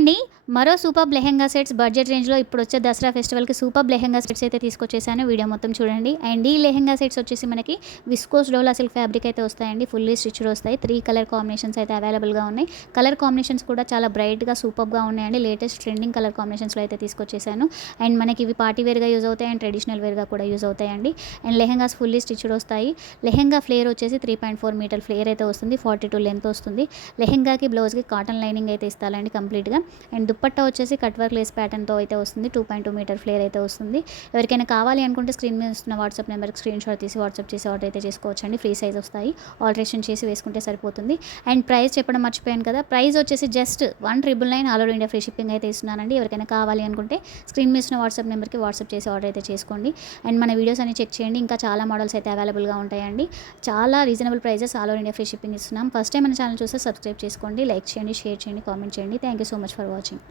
అండి. మరో superb lehenga sets budget రేంజ్‌లో ఇప్పుడొచ్చే దసరా ఫెస్టివల్‌కి సూపర్బ్ లెహెంగా సెట్స్ అయితే తీసుకొచ్చేసాను. వీడియో మొత్తం చూడండి. అండ్ ఈ లెహెంగా సెట్స్ వచ్చేసి మనకి విస్కోస్ డోలా సిల్క్ ఫ్యాబ్రిక్ అయితే వస్తాయండి. ఫుల్లీ స్టిచ్డ్ వస్తాయి. 3 కలర్ కాంబినేషన్స్ అయితే అవైలబుల్‌గా ఉన్నాయి. కలర్ కాంబినేషన్స్ కూడా చాలా బ్రైట్‌గా సూపర్బ్‌గా ఉన్నాయండి. లేటెస్ట్ ట్రెండింగ్ కలర్ కాంబినేషన్స్‌లో అయితే తీసుకొచ్చేసాను. అండ్ మనకి ఇవి పార్టీ వేర్‌గా యూజ్ అవుతాయి అండ్ ట్రెడిషనల్ వేర్‌గా కూడా యూజ్ అవుతాయండి. అండ్ లెహెంగాస్ ఫుల్లీ స్టిచ్డ్ వస్తాయి. లెహెంగా ఫ్లేర్ వచ్చేసి 3.4 మీటర్ ఫ్లేర్ అయితే వస్తుంది. 42 లెంత్ వస్తుంది. లెహెంగాకి బ్లౌజ్‌కి కాటన్ లైనింగ్ అయితే ఇస్తారండి కంప్లీట్‌గా. అండ్ దుపట్టా వచ్చేసి కట్ వర్క్ లేస్ ప్యాటర్న్‌తో అయితే వస్తుంది. 2.2 మీటర్ ఫ్లేర్ అయితే వస్తుంది. ఎవరికైనా కావాలి అనుకుంటే స్క్రీన్ మీద ఇస్తున్న వాట్సాప్ నెంబర్‌కి స్క్రీన్ షాట్ తీసి వాట్సాప్ చేసి ఆర్డర్ అయితే చేసుకోవచ్చండి. ఫ్రీ సైజ్ వస్తాయి. ఆల్టరేషన్ చేసి వేసుకుంటే సరిపోతుంది. అండ్ ప్రైస్ చెప్పడం మర్చిపోయాను కదా! ప్రైస్ వచ్చేసి just 1999 all over India free shipping అయితే ఇస్తున్నానండి. ఎవరికైనా కావాలి అనుకుంటే స్క్రీన్ మీద ఇస్తున్న వాట్సాప్ నెంబర్‌కి వాట్సాప్ చేసి ఆర్డర్ అయితే చేసుకోండి. అండ్ మన వీడియోస్ అన్ని చెక్ చేయండి. ఇంకా చాలా మోడల్స్ అయితే అవైలబుల్‌గా ఉంటాయండి. చాలా reasonable prices all over India free shipping ఇస్తున్నాం. ఫస్ట్ టైం మన ఛానల్ చూస్తే సబ్స్క్రైబ్ చేసుకోండి. లైక్ చేయండి, షేర్ చేయండి, కామెంట్ చేయండి. Thank you so much for watching.